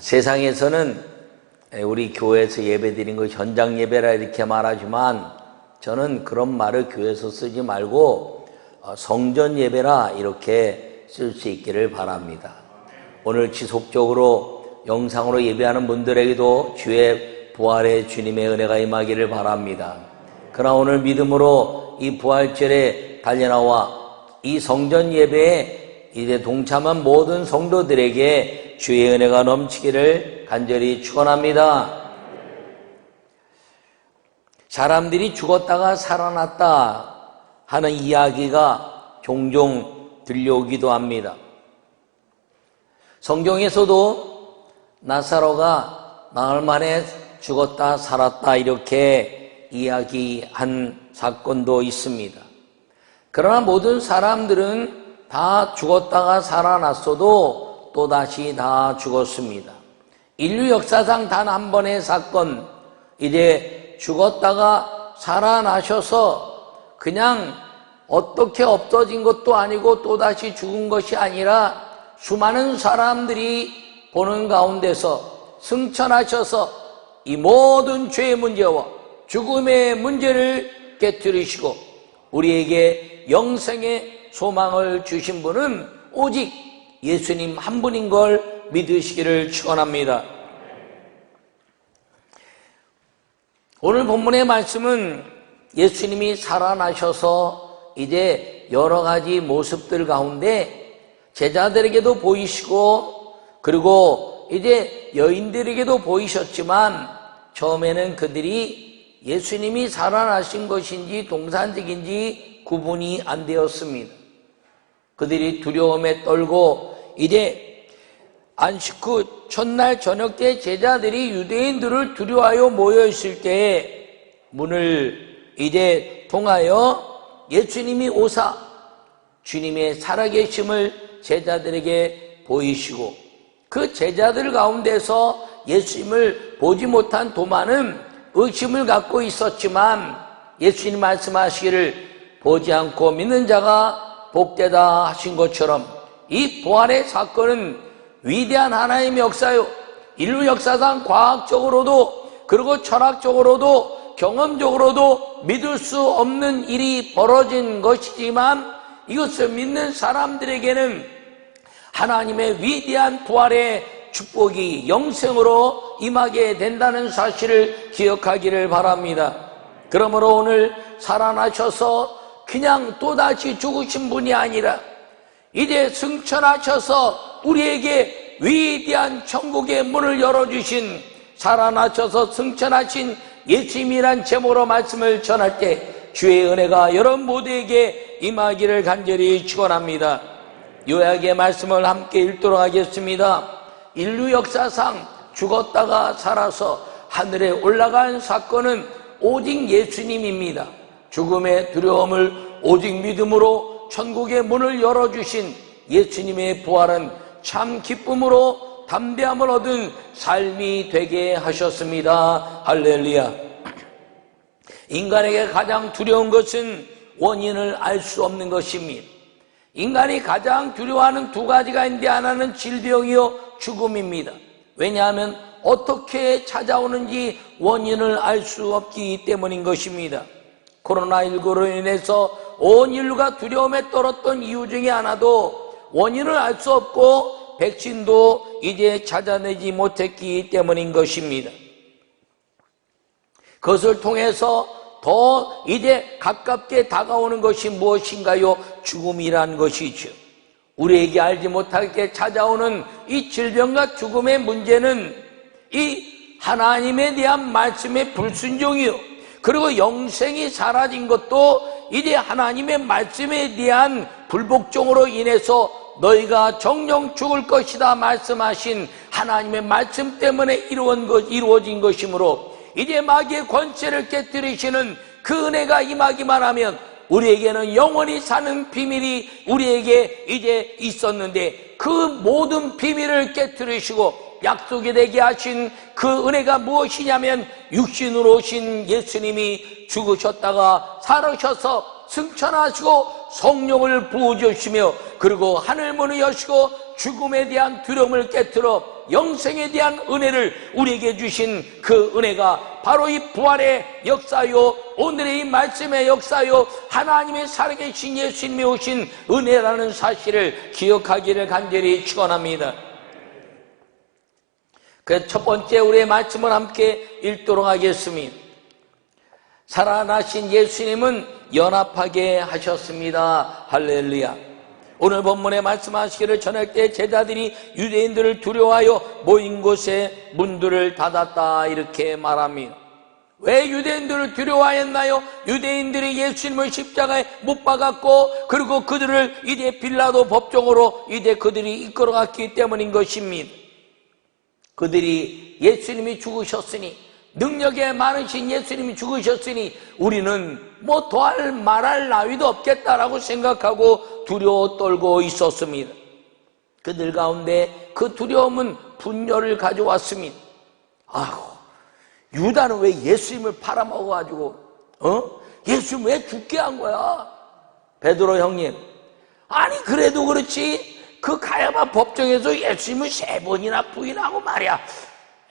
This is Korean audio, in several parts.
세상에서는 우리 교회에서 예배드린 거 현장 예배라 이렇게 말하지만 저는 그런 말을 교회에서 쓰지 말고 성전 예배라 이렇게 쓸 수 있기를 바랍니다. 오늘 지속적으로 영상으로 예배하는 분들에게도 주의 부활의 주님의 은혜가 임하기를 바랍니다. 그러나 오늘 믿음으로 이 부활절에 달려나와 이 성전 예배에 이제 동참한 모든 성도들에게 주의 은혜가 넘치기를 간절히 축원합니다. 사람들이 죽었다가 살아났다 하는 이야기가 종종 들려오기도 합니다. 성경에서도 나사로가 나흘 만에 죽었다 살았다 이렇게 이야기한 사건도 있습니다. 그러나 모든 사람들은 다 죽었다가 살아났어도 또다시 다 죽었습니다. 인류 역사상 단 한 번의 사건, 이제 죽었다가 살아나셔서 그냥 어떻게 없어진 것도 아니고 또다시 죽은 것이 아니라 수많은 사람들이 보는 가운데서 승천하셔서 이 모든 죄의 문제와 죽음의 문제를 깨뜨리시고 우리에게 영생의 소망을 주신 분은 오직 예수님 한 분인 걸 믿으시기를 축원합니다. 오늘 본문의 말씀은 예수님이 살아나셔서 이제 여러 가지 모습들 가운데 제자들에게도 보이시고 그리고 이제 여인들에게도 보이셨지만 처음에는 그들이 예수님이 살아나신 것인지 동산직인지 구분이 안 되었습니다. 그들이 두려움에 떨고 이제 안식 후 첫날 저녁 때 제자들이 유대인들을 두려워하여 모여있을 때에 문을 이제 통하여 예수님이 오사 주님의 살아계심을 제자들에게 보이시고 그 제자들 가운데서 예수님을 보지 못한 도마는 의심을 갖고 있었지만 예수님 말씀하시기를 보지 않고 믿는 자가 복되다 하신 것처럼 이 부활의 사건은 위대한 하나님의 역사요, 인류 역사상 과학적으로도 그리고 철학적으로도 경험적으로도 믿을 수 없는 일이 벌어진 것이지만 이것을 믿는 사람들에게는 하나님의 위대한 부활의 축복이 영생으로 임하게 된다는 사실을 기억하기를 바랍니다. 그러므로 오늘 살아나셔서 그냥 또다시 죽으신 분이 아니라 이제 승천하셔서 우리에게 위대한 천국의 문을 열어주신 살아나셔서 승천하신 예수님이란 제목으로 말씀을 전할 때 주의 은혜가 여러분 모두에게 임하기를 간절히 축원합니다. 요약의 말씀을 함께 읽도록 하겠습니다. 인류 역사상 죽었다가 살아서 하늘에 올라간 사건은 오직 예수님입니다. 죽음의 두려움을 오직 믿음으로 천국의 문을 열어주신 예수님의 부활은 참 기쁨으로 담대함을 얻은 삶이 되게 하셨습니다. 할렐루야. 인간에게 가장 두려운 것은 원인을 알 수 없는 것입니다. 인간이 가장 두려워하는 두 가지가 있는데 하나는 질병이요 죽음입니다. 왜냐하면 어떻게 찾아오는지 원인을 알 수 없기 때문인 것입니다. 코로나19로 인해서 온 인류가 두려움에 떨었던 이유 중에 하나도 원인을 알 수 없고 백신도 이제 찾아내지 못했기 때문인 것입니다. 그것을 통해서 더 이제 가깝게 다가오는 것이 무엇인가요? 죽음이란 것이죠. 우리에게 알지 못하게 찾아오는 이 질병과 죽음의 문제는 이 하나님에 대한 말씀의 불순종이요, 그리고 영생이 사라진 것도 이제 하나님의 말씀에 대한 불복종으로 인해서 너희가 정령 죽을 것이다 말씀하신 하나님의 말씀 때문에 이루어진 것이므로 이제 마귀의 권세를 깨뜨리시는 그 은혜가 임하기만 하면 우리에게는 영원히 사는 비밀이 우리에게 이제 있었는데 그 모든 비밀을 깨뜨리시고 약속이 되게 하신 그 은혜가 무엇이냐면 육신으로 오신 예수님이 죽으셨다가 살아셔서 승천하시고 성령을 부어주시며 그리고 하늘문을 여시고 죽음에 대한 두려움을 깨뜨려 영생에 대한 은혜를 우리에게 주신 그 은혜가 바로 이 부활의 역사요, 오늘의 이 말씀의 역사요, 하나님의 살아계신 예수님이 오신 은혜라는 사실을 기억하기를 간절히 축원합니다. 그래서 첫 번째 우리의 말씀을 함께 읽도록 하겠습니다. 살아나신 예수님은 연합하게 하셨습니다. 할렐루야. 오늘 본문에 말씀하시기를 전할 때 제자들이 유대인들을 두려워하여 모인 곳에 문들을 닫았다 이렇게 말합니다. 왜 유대인들을 두려워하였나요? 유대인들이 예수님을 십자가에 못 박았고 그리고 그들을 이제 빌라도 법정으로 이제 그들이 이끌어갔기 때문인 것입니다. 그들이 예수님이 죽으셨으니, 능력에 많으신 예수님이 죽으셨으니 우리는 뭐 더할 말할 나위도 없겠다라고 생각하고 두려워 떨고 있었습니다. 그들 가운데 그 두려움은 분열을 가져왔습니다. 아이고, 유다는 왜 예수님을 팔아먹어가지고 예수님 왜 죽게 한 거야? 베드로 형님, 아니 그래도 그렇지 그 가야바 법정에서 예수님을 3번이나 부인하고 말이야.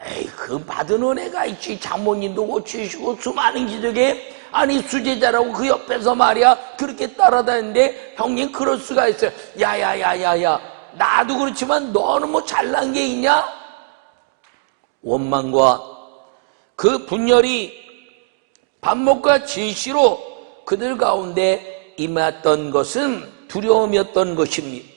에이, 그 받은 은혜가 있지. 장모님도 고치시고 수많은 기적에 아니 수제자라고 그 옆에서 말이야 그렇게 따라다니는데 형님 그럴 수가 있어요. 야야야야야, 나도 그렇지만 너는 뭐 잘난 게 있냐? 원망과 그 분열이 반목과 진시로 그들 가운데 임했던 것은 두려움이었던 것입니다.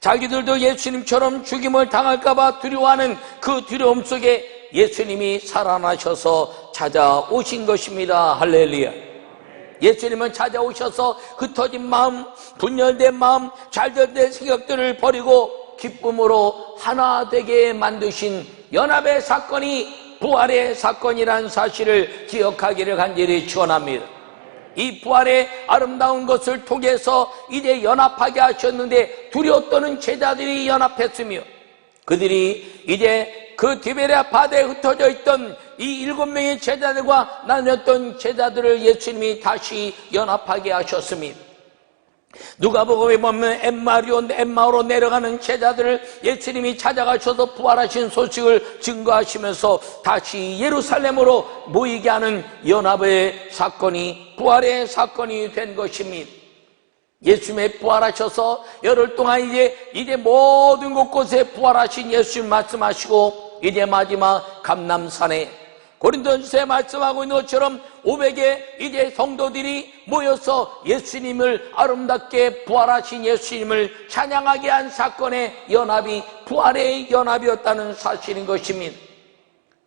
자기들도 예수님처럼 죽임을 당할까봐 두려워하는 그 두려움 속에 예수님이 살아나셔서 찾아오신 것입니다. 할렐루야. 예수님은 찾아오셔서 흩어진 마음, 분열된 마음, 잘못된 생각들을 버리고 기쁨으로 하나 되게 만드신 연합의 사건이 부활의 사건이라는 사실을 기억하기를 간절히 축원합니다. 이 부활의 아름다운 것을 통해서 이제 연합하게 하셨는데 두려워 떠는 제자들이 연합했으며 그들이 이제 그 디베랴 바다에 흩어져 있던 이 7명의 제자들과 나눴던 제자들을 예수님이 다시 연합하게 하셨습니다. 누가복음에 보면 엠마오로 내려가는 제자들을 예수님이 찾아가셔서 부활하신 소식을 증거하시면서 다시 예루살렘으로 모이게 하는 연합의 사건이 부활의 사건이 된 것입니다. 예수님이 부활하셔서 열흘 동안 이제 모든 곳곳에 부활하신 예수님 말씀하시고 이제 마지막 감람산에 고린도전서에 말씀하고 있는 것처럼 500의 이제 성도들이 모여서 예수님을 아름답게 부활하신 예수님을 찬양하게 한 사건의 연합이 부활의 연합이었다는 사실인 것입니다.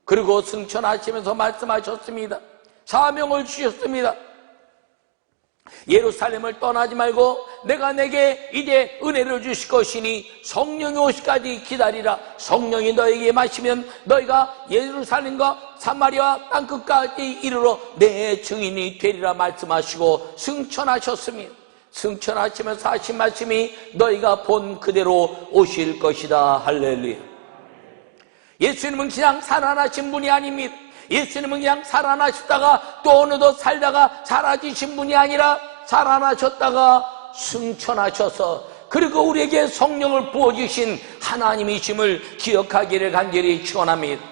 그리고 승천하시면서 말씀하셨습니다. 사명을 주셨습니다. 예루살렘을 떠나지 말고 내가 내게 이제 은혜를 주실 것이니 성령이 오시기까지 기다리라. 성령이 너에게 마시면 너희가 예루살렘과 사마리아 땅끝까지 이르러 내 증인이 되리라 말씀하시고 승천하셨습니다. 승천하시면서 하신 말씀이 너희가 본 그대로 오실 것이다. 할렐루야. 예수님은 그냥 살아나신 분이 아닙니다. 예수님은 그냥 살아나셨다가 또 어느덧 살다가 사라지신 분이 아니라 살아나셨다가 승천하셔서 그리고 우리에게 성령을 부어주신 하나님이심을 기억하기를 간절히 축원합니다.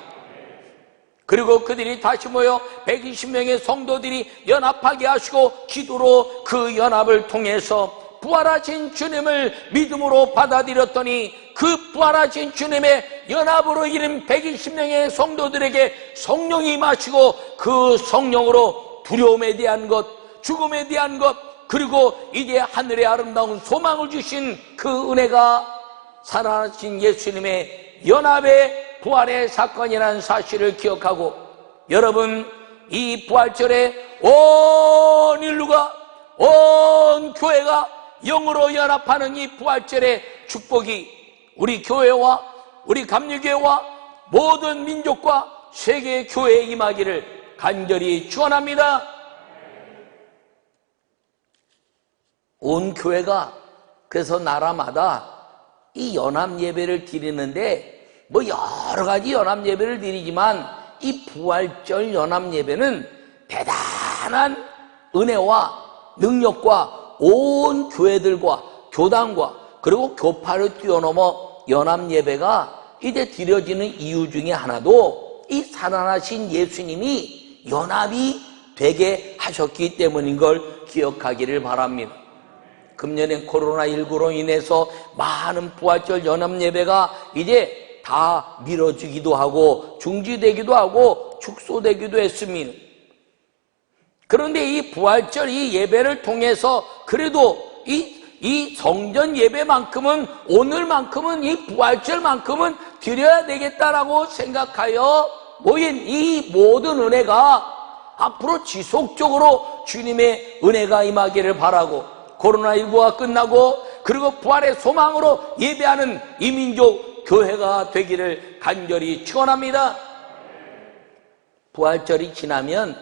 그리고 그들이 다시 모여 120명의 성도들이 연합하게 하시고 기도로 그 연합을 통해서 부활하신 주님을 믿음으로 받아들였더니 그 부활하신 주님의 연합으로 이른 120명의 성도들에게 성령이 임하시고 그 성령으로 두려움에 대한 것, 죽음에 대한 것, 그리고 이제 하늘의 아름다운 소망을 주신 그 은혜가 살아나신 예수님의 연합의 부활의 사건이라는 사실을 기억하고 여러분 이 부활절에 온 인류가 온 교회가 영으로 연합하는 이 부활절의 축복이 우리 교회와 우리 감리교회와 모든 민족과 세계 교회에 임하기를 간절히 축원합니다. 온 교회가 그래서 나라마다 이 연합 예배를 드리는데 뭐 여러 가지 연합 예배를 드리지만 이 부활절 연합 예배는 대단한 은혜와 능력과 온 교회들과 교단과 그리고 교파를 뛰어넘어 연합 예배가 이제 드려지는 이유 중에 하나도 이 살아나신 예수님이 연합이 되게 하셨기 때문인 걸 기억하기를 바랍니다. 금년엔 코로나19로 인해서 많은 부활절 연합 예배가 이제 다 미뤄지기도 하고 중지되기도 하고 축소되기도 했습니다. 그런데 이 부활절 이 예배를 통해서 그래도 이 성전 예배만큼은 오늘만큼은 이 부활절만큼은 드려야 되겠다라고 생각하여 모인 이 모든 은혜가 앞으로 지속적으로 주님의 은혜가 임하기를 바라고 코로나19가 끝나고 그리고 부활의 소망으로 예배하는 이민족 교회가 되기를 간절히 축원합니다. 부활절이 지나면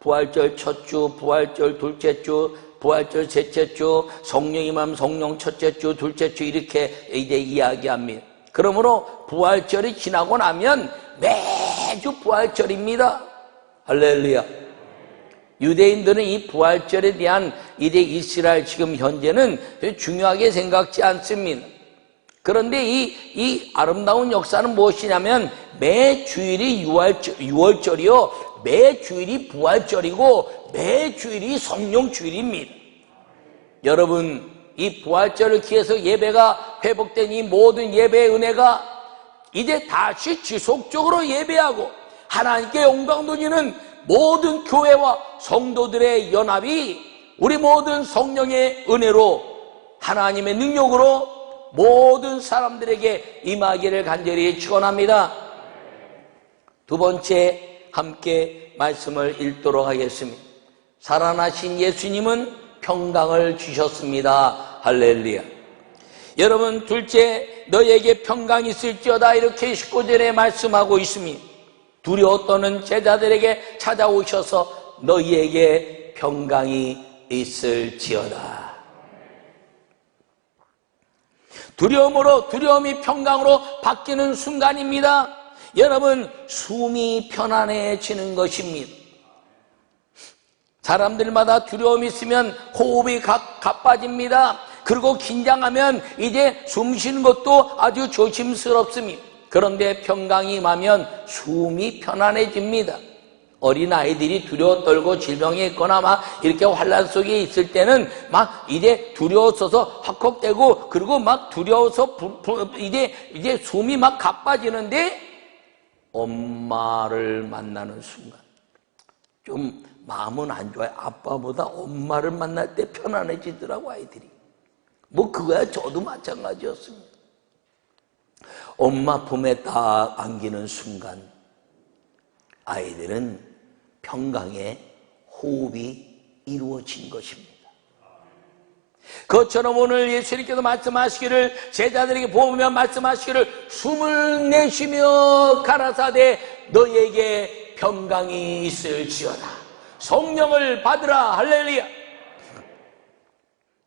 부활절 첫 주, 부활절 둘째 주, 부활절 셋째 주, 성령 임함 성령 첫째 주, 둘째 주 이렇게 이제 이야기합니다. 그러므로 부활절이 지나고 나면 매주 부활절입니다. 할렐루야. 유대인들은 이 부활절에 대한 이제 이스라엘 지금 현재는 중요하게 생각지 않습니다. 그런데 이 아름다운 역사는 무엇이냐면 매 주일이 6월절이요. 매 주일이 부활절이고 매 주일이 성령주일입니다. 여러분 이 부활절을 기해서 예배가 회복된 이 모든 예배의 은혜가 이제 다시 지속적으로 예배하고 하나님께 영광 돌리는 모든 교회와 성도들의 연합이 우리 모든 성령의 은혜로 하나님의 능력으로 모든 사람들에게 임하기를 간절히 축원합니다. 두 번째 함께 말씀을 읽도록 하겠습니다. 살아나신 예수님은 평강을 주셨습니다. 할렐루야. 여러분 둘째 너에게 평강이 있을지어다 이렇게 19절에 말씀하고 있습니다. 두려워 떠는 제자들에게 찾아오셔서 너희에게 평강이 있을지어다. 두려움이 평강으로 바뀌는 순간입니다. 여러분 숨이 편안해지는 것입니다. 사람들마다 두려움이 있으면 호흡이 가빠집니다. 그리고 긴장하면 이제 숨 쉬는 것도 아주 조심스럽습니다. 그런데 평강이 임하면 숨이 편안해집니다. 어린아이들이 두려워 떨고 질병에 있거나 막 이렇게 환란 속에 있을 때는 막 이제 두려워서 헉헉대고 그리고 막 두려워서 이제 숨이 막 가빠지는데 엄마를 만나는 순간 좀 마음은 안 좋아요. 아빠보다 엄마를 만날 때 편안해지더라고 아이들이. 뭐 그거야 저도 마찬가지였습니다. 엄마 품에 딱 안기는 순간 아이들은 평강의 호흡이 이루어진 것입니다. 그것처럼 오늘 예수님께서 말씀하시기를 제자들에게 보면 말씀하시기를 숨을 내쉬며 가라사대 너희에게 평강이 있을지어다. 성령을 받으라. 할렐루야.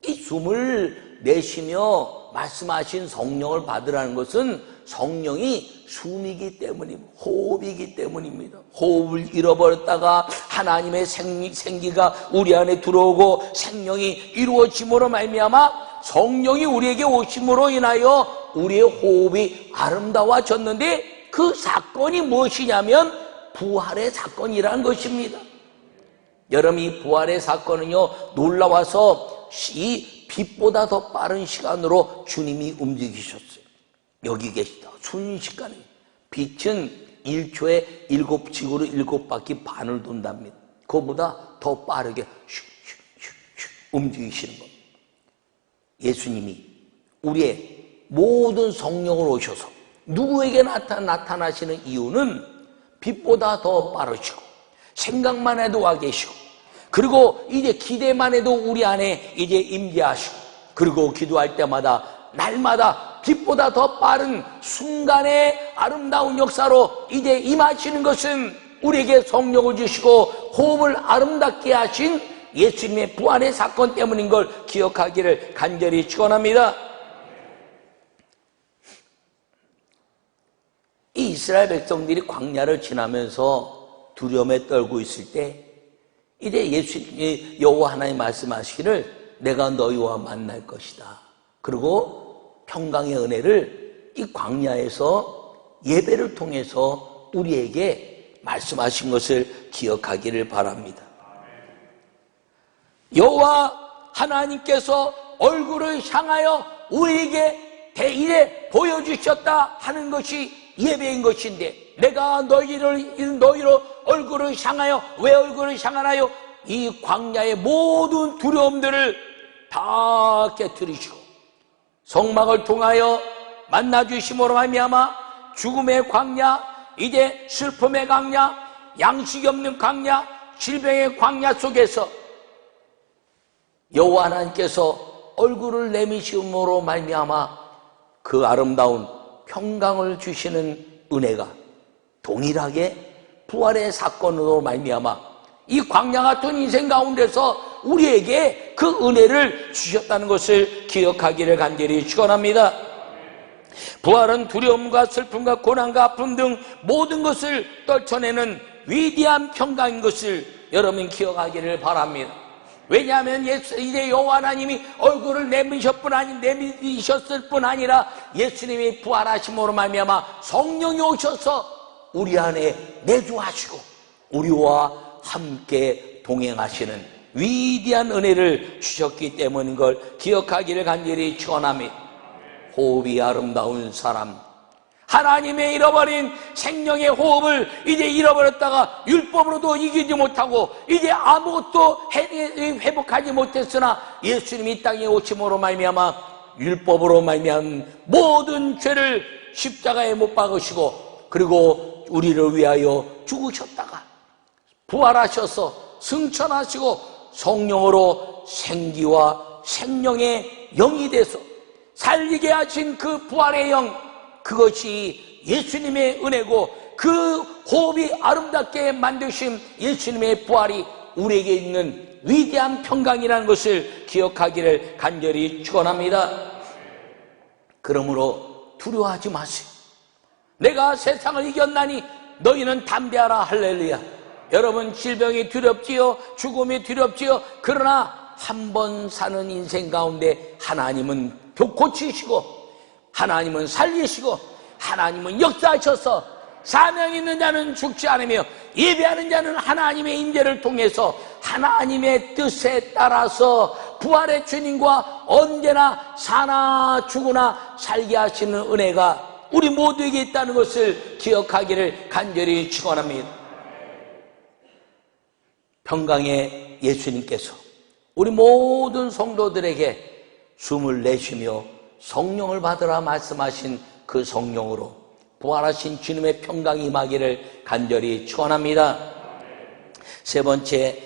이 숨을 내쉬며 말씀하신 성령을 받으라는 것은 성령이 숨이기 때문입니다. 호흡이기 때문입니다. 호흡을 잃어버렸다가 하나님의 생기가 우리 안에 들어오고 생명이 이루어짐으로 말미암아 성령이 우리에게 오심으로 인하여 우리의 호흡이 아름다워졌는데 그 사건이 무엇이냐면 부활의 사건이라는 것입니다. 여러분 이 부활의 사건은요 놀라워서 이 빛보다 더 빠른 시간으로 주님이 움직이셨어요. 여기 계시다. 순식간에 빛은 1초에 7지구로 7바퀴 반을 돈답니다. 그거보다 더 빠르게 슉슉슉슉 움직이시는 겁니다. 예수님이 우리의 모든 성령을 오셔서 누구에게 나타나시는 이유는 빛보다 더 빠르시고 생각만 해도 와 계시고 그리고 이제 기대만 해도 우리 안에 이제 임재하시고 그리고 기도할 때마다 날마다 빛보다 더 빠른 순간의 아름다운 역사로 이제 임하시는 것은 우리에게 성령을 주시고 호흡을 아름답게 하신 예수님의 부활의 사건 때문인 걸 기억하기를 간절히 축원합니다. 이 이스라엘 백성들이 광야를 지나면서 두려움에 떨고 있을 때 이제 여호와 하나님 말씀하시기를 내가 너희와 만날 것이다. 그리고 평강의 은혜를 이 광야에서 예배를 통해서 우리에게 말씀하신 것을 기억하기를 바랍니다. 여호와 하나님께서 얼굴을 향하여 우리에게 대일에 보여주셨다 하는 것이 예배인 것인데, 내가 너희로 얼굴을 향하여, 왜 얼굴을 향하나요? 이 광야의 모든 두려움들을 다 깨뜨리시고 성막을 통하여 만나주심으로 말미암아 죽음의 광야, 이제 슬픔의 광야, 양식이 없는 광야, 질병의 광야 속에서 여호와 하나님께서 얼굴을 내미심으로 말미암아 그 아름다운 평강을 주시는 은혜가 동일하게 부활의 사건으로 말미암아 이 광야 같은 인생 가운데서 우리에게 그 은혜를 주셨다는 것을 기억하기를 간절히 축원합니다. 부활은 두려움과 슬픔과 고난과 아픔 등 모든 것을 떨쳐내는 위대한 평강인 것을 여러분 기억하기를 바랍니다. 왜냐하면 이제 여호와 하나님이 얼굴을 내미셨을 뿐 아니라 예수님이 부활하심으로 말미암아 성령이 오셔서 우리 안에 내주하시고 우리와 함께 동행하시는 위대한 은혜를 주셨기 때문인 걸 기억하기를 간절히 축원합니다. 호흡이 아름다운 사람, 하나님의 잃어버린 생명의 호흡을 이제 잃어버렸다가 율법으로도 이기지 못하고 이제 아무것도 회복하지 못했으나 예수님이 이 땅에 오심으로 말미암아 율법으로 말미암은 모든 죄를 십자가에 못 박으시고 그리고 우리를 위하여 죽으셨다가 부활하셔서 승천하시고 성령으로 생기와 생명의 영이 돼서 살리게 하신 그 부활의 영, 그것이 예수님의 은혜고 그 호흡이 아름답게 만드신 예수님의 부활이 우리에게 있는 위대한 평강이라는 것을 기억하기를 간절히 축원합니다. 그러므로 두려워하지 마세요. 내가 세상을 이겼나니 너희는 담대하라. 할렐루야. 여러분, 질병이 두렵지요, 죽음이 두렵지요. 그러나 한 번 사는 인생 가운데 하나님은 고치시고 하나님은 살리시고 하나님은 역사하셔서 사명 있는 자는 죽지 않으며 예배하는 자는 하나님의 임재를 통해서 하나님의 뜻에 따라서 부활의 주님과 언제나 사나 죽으나 살게 하시는 은혜가 우리 모두에게 있다는 것을 기억하기를 간절히 축원합니다. 평강의 예수님께서 우리 모든 성도들에게 숨을 내쉬며 성령을 받으라 말씀하신 그 성령으로 부활하신 주님의 평강이 임하기를 간절히 축원합니다. 세 번째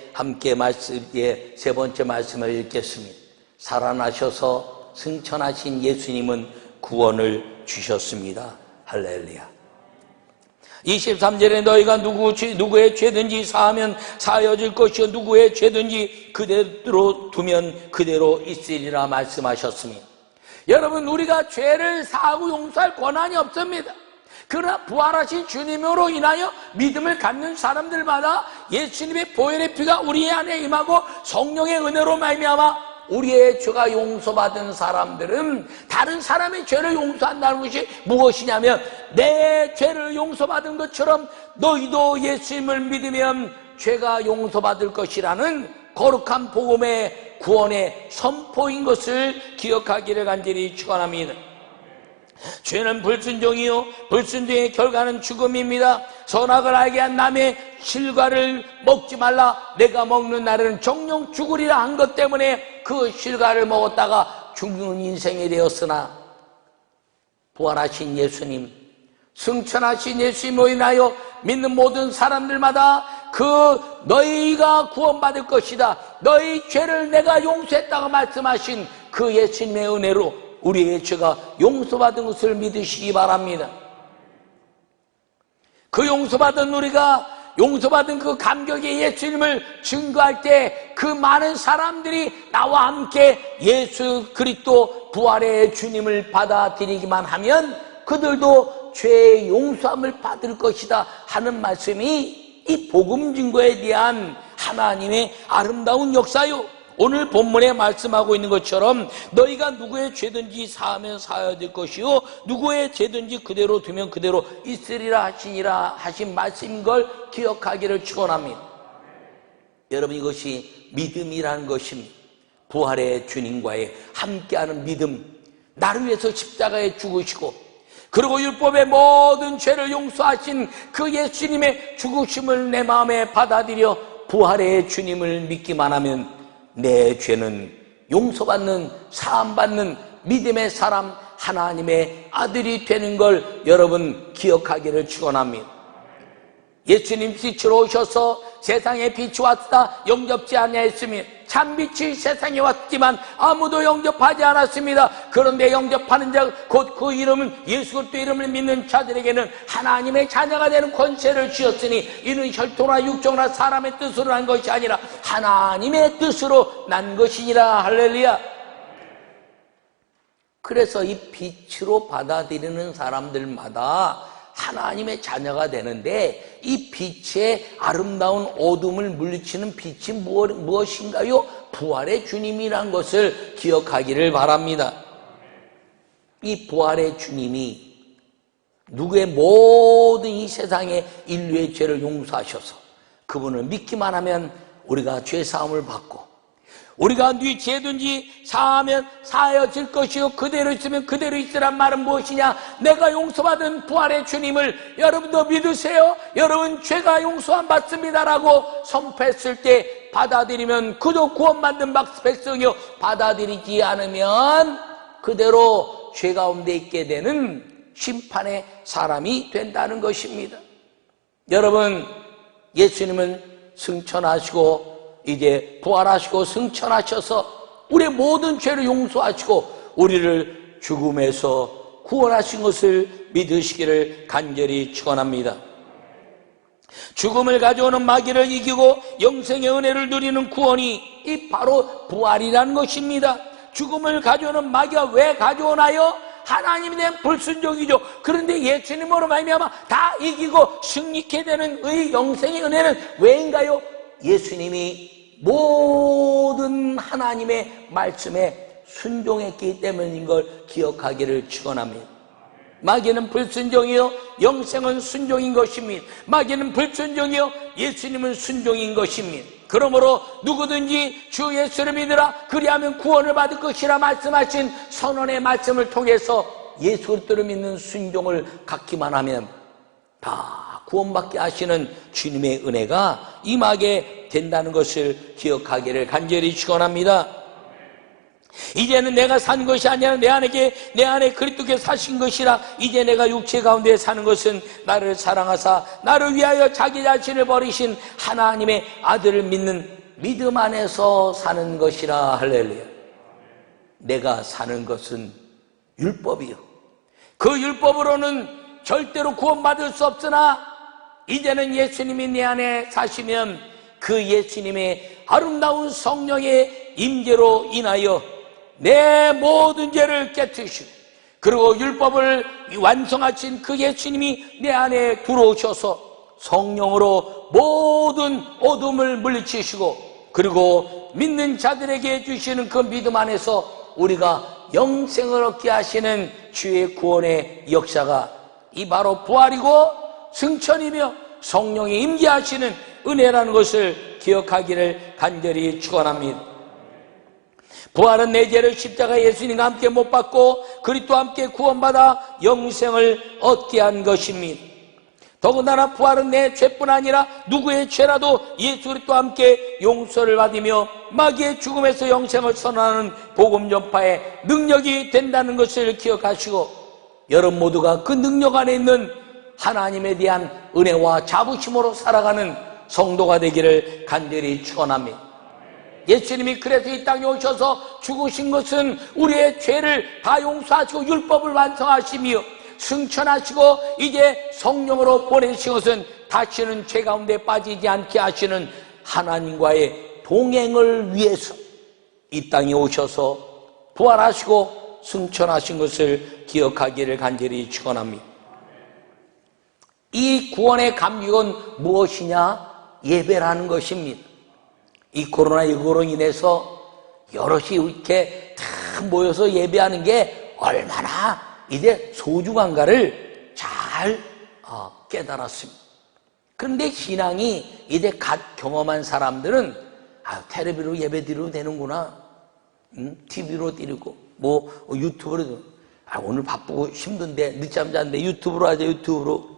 말씀을 읽겠습니다. 살아나셔서 승천하신 예수님은 구원을 주셨습니다. 할렐루야. 23절에 너희가 누구의 죄든지 사하면 사하여질 것이요 누구의 죄든지 그대로 두면 그대로 있으리라 말씀하셨습니다. 여러분, 우리가 죄를 사하고 용서할 권한이 없습니다. 그러나 부활하신 주님으로 인하여 믿음을 갖는 사람들마다 예수님의 보혈의 피가 우리 안에 임하고 성령의 은혜로 말미암아 우리의 죄가 용서받은 사람들은 다른 사람의 죄를 용서한다는 것이 무엇이냐면 내 죄를 용서받은 것처럼 너희도 예수님을 믿으면 죄가 용서받을 것이라는 거룩한 복음의 구원의 선포인 것을 기억하기를 간절히 축원합니다. 죄는 불순종이요 불순종의 결과는 죽음입니다. 선악을 알게 한 남의 실과를 먹지 말라. 내가 먹는 날에는 정령 죽으리라 한 것 때문에 그 실과를 먹었다가 죽는 인생이 되었으나 부활하신 예수님, 승천하신 예수님으로 인하여 믿는 모든 사람들마다 너희가 구원받을 것이다, 너희 죄를 내가 용서했다고 말씀하신 그 예수님의 은혜로 우리의 죄가 용서받은 것을 믿으시기 바랍니다. 그 용서받은 우리가 용서받은 그 감격의 예수님을 증거할 때 그 많은 사람들이 나와 함께 예수 그리스도 부활의 주님을 받아들이기만 하면 그들도 죄의 용서함을 받을 것이다 하는 말씀이 이 복음 증거에 대한 하나님의 아름다운 역사요 오늘 본문에 말씀하고 있는 것처럼 너희가 누구의 죄든지 사하면 사해야 될 것이요 누구의 죄든지 그대로 두면 그대로 있으리라 하시니라 하신 말씀인 걸 기억하기를 축원합니다. 여러분, 이것이 믿음이라는 것입니다. 부활의 주님과의 함께하는 믿음, 나를 위해서 십자가에 죽으시고 그리고 율법의 모든 죄를 용서하신 그 예수님의 죽으심을 내 마음에 받아들여 부활의 주님을 믿기만 하면 내 죄는 용서받는, 사함받는 믿음의 사람, 하나님의 아들이 되는 걸 여러분 기억하기를 축원합니다. 예수님 빛으로 오셔서 세상에 빛이 왔다 영접지 아니하였으며 참빛이 세상에 왔지만 아무도 영접하지 않았습니다. 그런데 영접하는 자 곧 그 이름은 예수 그리스도 이름을 믿는 자들에게는 하나님의 자녀가 되는 권세를 주었으니 이는 혈통이나 육정이나 사람의 뜻으로 난 것이 아니라 하나님의 뜻으로 난 것이니라. 할렐루야. 그래서 이 빛으로 받아들이는 사람들마다 하나님의 자녀가 되는데 이 빛의 아름다운 어둠을 물리치는 빛이 무엇인가요? 부활의 주님이란 것을 기억하기를 바랍니다. 이 부활의 주님이 누구의 모든 이 세상의 인류의 죄를 용서하셔서 그분을 믿기만 하면 우리가 죄사함을 받고 우리가 네 죄든지 사하면 사하여질 것이요 그대로 있으면 그대로 있으란 말은 무엇이냐? 내가 용서받은 부활의 주님을 여러분도 믿으세요. 여러분 죄가 용서함 받습니다라고 선포했을 때 받아들이면 그저 구원받는 백성이요 받아들이지 않으면 그대로 죄 가운데 있게 되는 심판의 사람이 된다는 것입니다. 여러분, 예수님은 승천하시고 이제 부활하시고 승천하셔서 우리의 모든 죄를 용서하시고 우리를 죽음에서 구원하신 것을 믿으시기를 간절히 축원합니다. 죽음을 가져오는 마귀를 이기고 영생의 은혜를 누리는 구원이 이 바로 부활이라는 것입니다. 죽음을 가져오는 마귀가 왜 가져오나요? 하나님에 대한 불순종이죠. 그런데 예수님으로 말미암아 다 이기고 승리케 되는 의 영생의 은혜는 왜인가요? 예수님이 모든 하나님의 말씀에 순종했기 때문인 걸 기억하기를 축원합니다. 마귀는 불순종이요 영생은 순종인 것입니다. 마귀는 불순종이요 예수님은 순종인 것입니다. 그러므로 누구든지 주 예수를 믿으라 그리하면 구원을 받을 것이라 말씀하신 선언의 말씀을 통해서 예수 그리스도를 믿는 순종을 갖기만 하면 다 구원받게 하시는 주님의 은혜가 임하게 된다는 것을 기억하기를 간절히 축원합니다. 이제는 내가 산 것이 아니라 내 안에 그리스도께 사신 것이라. 이제 내가 육체 가운데 사는 것은 나를 사랑하사 나를 위하여 자기 자신을 버리신 하나님의 아들을 믿는 믿음 안에서 사는 것이라. 할렐루야. 내가 사는 것은 율법이요 그 율법으로는 절대로 구원받을 수 없으나 이제는 예수님이 내 안에 사시면 그 예수님의 아름다운 성령의 임재로 인하여 내 모든 죄를 깨뜨리시고 그리고 율법을 완성하신 그 예수님이 내 안에 들어오셔서 성령으로 모든 어둠을 물리치시고 그리고 믿는 자들에게 주시는 그 믿음 안에서 우리가 영생을 얻게 하시는 주의 구원의 역사가 이 바로 부활이고 승천이며 성령이 임재하시는 은혜라는 것을 기억하기를 간절히 축원합니다. 부활은 내 죄를 십자가 예수님과 함께 못 받고 그리스도와 함께 구원받아 영생을 얻게 한 것입니다. 더군다나 부활은 내 죄뿐 아니라 누구의 죄라도 예수 그리스도와 함께 용서를 받으며 마귀의 죽음에서 영생을 선언하는 복음 전파의 능력이 된다는 것을 기억하시고 여러분 모두가 그 능력 안에 있는 하나님에 대한 은혜와 자부심으로 살아가는 성도가 되기를 간절히 축원합니다. 예수님이 그래서 이 땅에 오셔서 죽으신 것은 우리의 죄를 다 용서하시고 율법을 완성하시며 승천하시고 이제 성령으로 보내신 것은 다시는 죄 가운데 빠지지 않게 하시는 하나님과의 동행을 위해서 이 땅에 오셔서 부활하시고 승천하신 것을 기억하기를 간절히 축원합니다. 이 구원의 감격은 무엇이냐? 예배라는 것입니다. 이 코로나19로 인해서 여럿이 이렇게 다 모여서 예배하는 게 얼마나 이제 소중한가를 잘 깨달았습니다. 그런데 신앙이 이제 갓 경험한 사람들은 텔레비로 예배 드려도 되는구나, TV로 드리고 뭐 유튜브로 오늘 바쁘고 힘든데 늦잠 잤는데 유튜브로 하자, 유튜브로.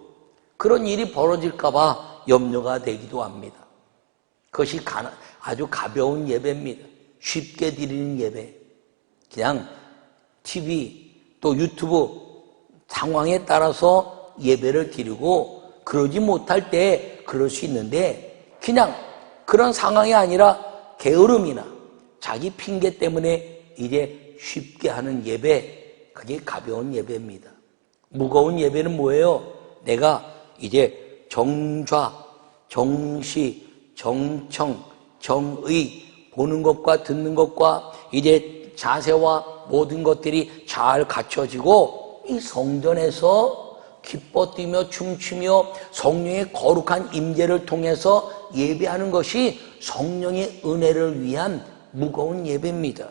그런 일이 벌어질까 봐 염려가 되기도 합니다. 그것이 아주 가벼운 예배입니다. 쉽게 드리는 예배. 그냥 TV 또 유튜브 상황에 따라서 예배를 드리고, 그러지 못할 때 그럴 수 있는데 그냥 그런 상황이 아니라 게으름이나 자기 핑계 때문에 이제 쉽게 하는 예배, 그게 가벼운 예배입니다. 무거운 예배는 뭐예요? 내가 이제 정좌, 정시, 정청, 정의, 보는 것과 듣는 것과 이제 자세와 모든 것들이 잘 갖춰지고 이 성전에서 기뻐 뛰며 춤추며 성령의 거룩한 임재를 통해서 예배하는 것이 성령의 은혜를 위한 무거운 예배입니다.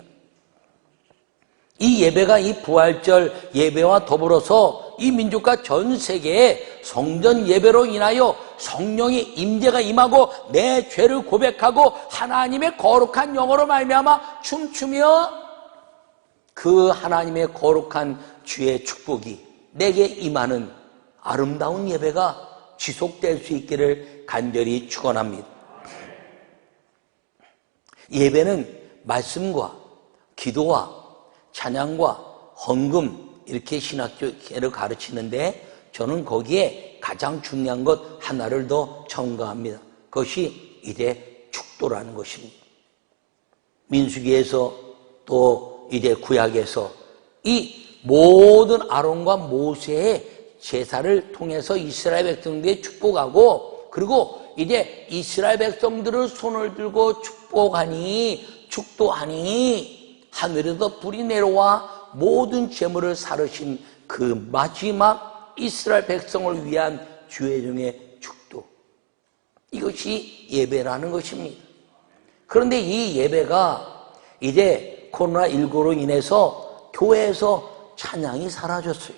이 예배가 이 부활절 예배와 더불어서 이 민족과 전 세계에 성전 예배로 인하여 성령의 임재가 임하고 내 죄를 고백하고 하나님의 거룩한 영으로 말미암아 춤추며 그 하나님의 거룩한 주의 축복이 내게 임하는 아름다운 예배가 지속될 수 있기를 간절히 축원합니다. 예배는 말씀과 기도와 찬양과 헌금, 이렇게 신학교를 가르치는데 저는 거기에 가장 중요한 것 하나를 더 첨가합니다. 그것이 이제 축도라는 것입니다. 민수기에서 또 이제 구약에서 이 모든 아론과 모세의 제사를 통해서 이스라엘 백성들이 축복하고, 그리고 이제 이스라엘 백성들을 손을 들고 축도하니 하늘에서 불이 내려와 모든 재물을 사르신 그 마지막 이스라엘 백성을 위한 주의종의 축도, 이것이 예배라는 것입니다. 그런데 이 예배가 이제 코로나19로 인해서 교회에서 찬양이 사라졌어요.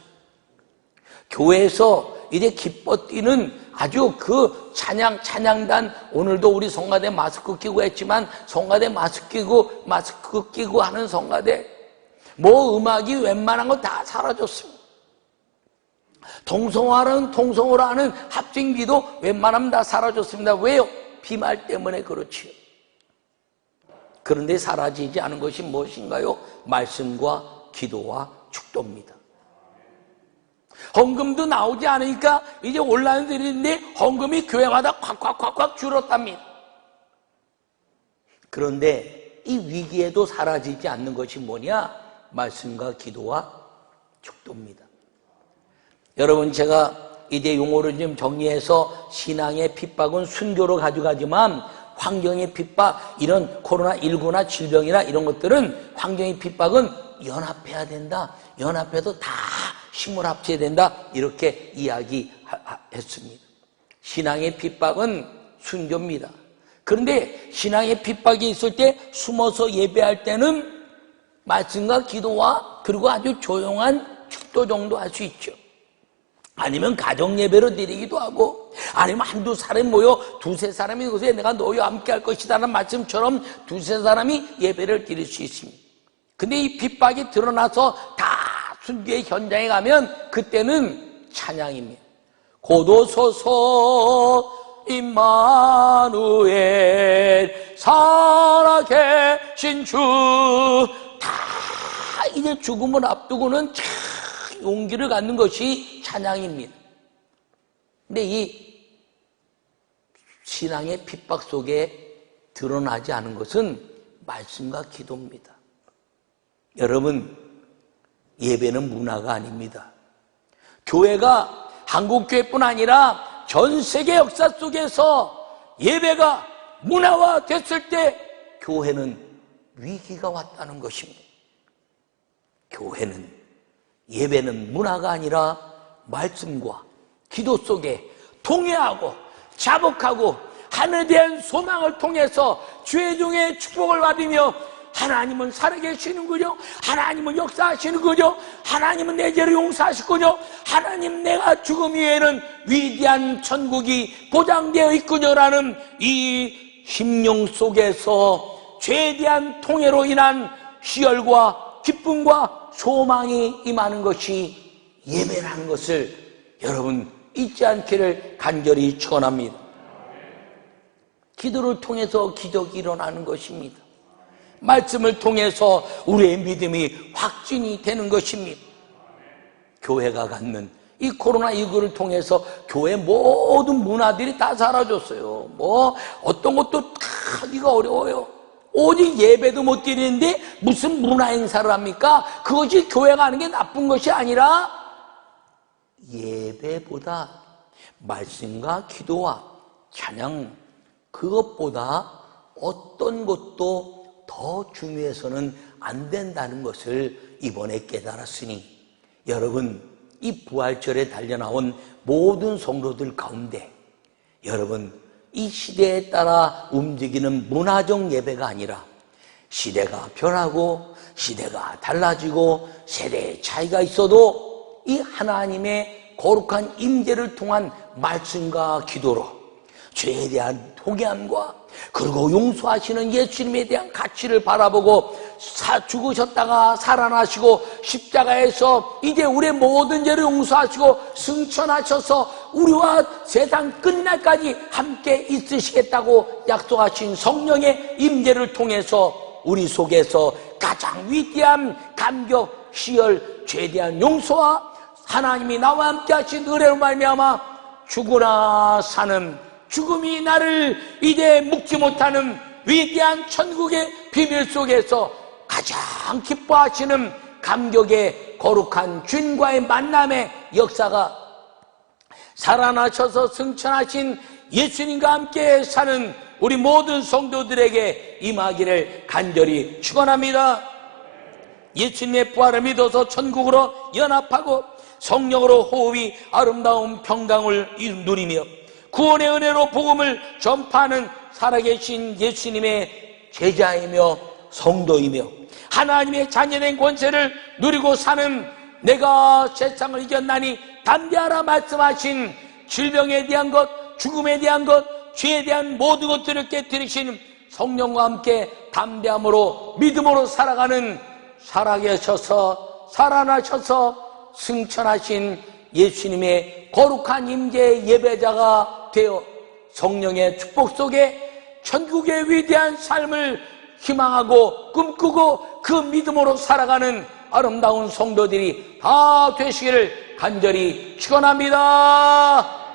교회에서 이제 기뻐 뛰는 아주 그 찬양단, 오늘도 우리 성가대 마스크 끼고 했지만 성가대 마스크 끼고 하는 성가대, 뭐 음악이 웬만한 거 다 사라졌습니다. 통성으로 하는 합진기도 웬만하면 다 사라졌습니다. 왜요? 비말 때문에 그렇지요. 그런데 사라지지 않은 것이 무엇인가요? 말씀과 기도와 축도입니다. 헌금도 나오지 않으니까 이제 온라인 드리는데 헌금이 교회마다 콱콱콱콱 줄었답니다. 그런데 이 위기에도 사라지지 않는 것이 뭐냐? 말씀과 기도와 축도입니다. 여러분, 제가 이제 용어를 좀 정리해서 신앙의 핍박은 순교로 가져가지만 환경의 핍박, 이런 코로나19나 질병이나 이런 것들은 환경의 핍박은 연합해야 된다. 연합해서 다 힘을 합쳐야 된다. 이렇게 이야기했습니다. 신앙의 핍박은 순교입니다. 그런데 신앙의 핍박이 있을 때 숨어서 예배할 때는 말씀과 기도와 그리고 아주 조용한 축도 정도 할 수 있죠. 아니면 가정 예배로 드리기도 하고, 아니면 한두 사람이 모여 두세 사람이 이곳에 내가 너희와 함께 할 것이라는 말씀처럼 두세 사람이 예배를 드릴 수 있습니다. 근데 이 핍박이 드러나서 다 순교의 현장에 가면 그때는 찬양입니다. 고도소서 임마누엘 살아계신 주, 다 이제 죽음을 앞두고는 용기를 갖는 것이 찬양입니다. 근데 이 신앙의 핍박 속에 드러나지 않은 것은 말씀과 기도입니다. 여러분, 예배는 문화가 아닙니다. 교회가 한국교회뿐 아니라 전 세계 역사 속에서 예배가 문화화됐을 때 교회는 위기가 왔다는 것입니다. 예배는 문화가 아니라 말씀과 기도 속에 통회하고 자복하고 하늘에 대한 소망을 통해서 주의 종의 축복을 받으며 하나님은 살아계시는군요. 하나님은 역사하시는군요. 하나님은 내 죄를 용서하시군요. 하나님, 내가 죽음 이후에는 위대한 천국이 보장되어 있군요라는 이 심령 속에서 죄에 대한 통해로 인한 희열과 기쁨과 소망이 임하는 것이 예배라는 것을 여러분 잊지 않기를 간절히 축원합니다. 기도를 통해서 기적이 일어나는 것입니다. 말씀을 통해서 우리의 믿음이 확진이 되는 것입니다. 교회가 갖는 이 코로나19를 통해서 교회 모든 문화들이 다 사라졌어요. 어떤 것도 다 하기가 어려워요. 오직 예배도 못 드리는데 무슨 문화 행사를 합니까? 그것이 교회가 하는 게 나쁜 것이 아니라 예배보다 말씀과 기도와 찬양, 그것보다 어떤 것도 더 중요해서는 안 된다는 것을 이번에 깨달았으니, 여러분, 이 부활절에 달려나온 모든 성도들 가운데 여러분, 이 시대에 따라 움직이는 문화적 예배가 아니라 시대가 변하고 시대가 달라지고 세대의 차이가 있어도 이 하나님의 거룩한 임재를 통한 말씀과 기도로 죄에 대한 통회함과 그리고 용서하시는 예수님에 대한 가치를 바라보고 죽으셨다가 살아나시고 십자가에서 이제 우리의 모든 죄를 용서하시고 승천하셔서 우리와 세상 끝날까지 함께 있으시겠다고 약속하신 성령의 임재를 통해서 우리 속에서 가장 위대한 감격, 희열, 죄에 대한 용서와 하나님이 나와 함께 하신 은혜로 말미암아 죽으나 사는, 죽음이 나를 이제 묶지 못하는 위대한 천국의 비밀 속에서 가장 기뻐하시는 감격의 거룩한 주님과의 만남의 역사가 살아나셔서 승천하신 예수님과 함께 사는 우리 모든 성도들에게 임하기를 간절히 축원합니다. 예수님의 부활을 믿어서 천국으로 연합하고 성령으로 호흡이 아름다운 평강을 누리며 구원의 은혜로 복음을 전파하는 살아계신 예수님의 제자이며 성도이며 하나님의 자녀된 권세를 누리고 사는 내가 세상을 이겼나니 담대하라 말씀하신 질병에 대한 것, 죽음에 대한 것, 죄에 대한 모든 것들을 깨뜨리신 성령과 함께 담대함으로 믿음으로 살아가는 살아계셔서 살아나셔서 승천하신 예수님의 거룩한 임재의 예배자가 되어 성령의 축복 속에 천국의 위대한 삶을 희망하고 꿈꾸고 그 믿음으로 살아가는 아름다운 성도들이 다 되시기를 간절히 축원합니다.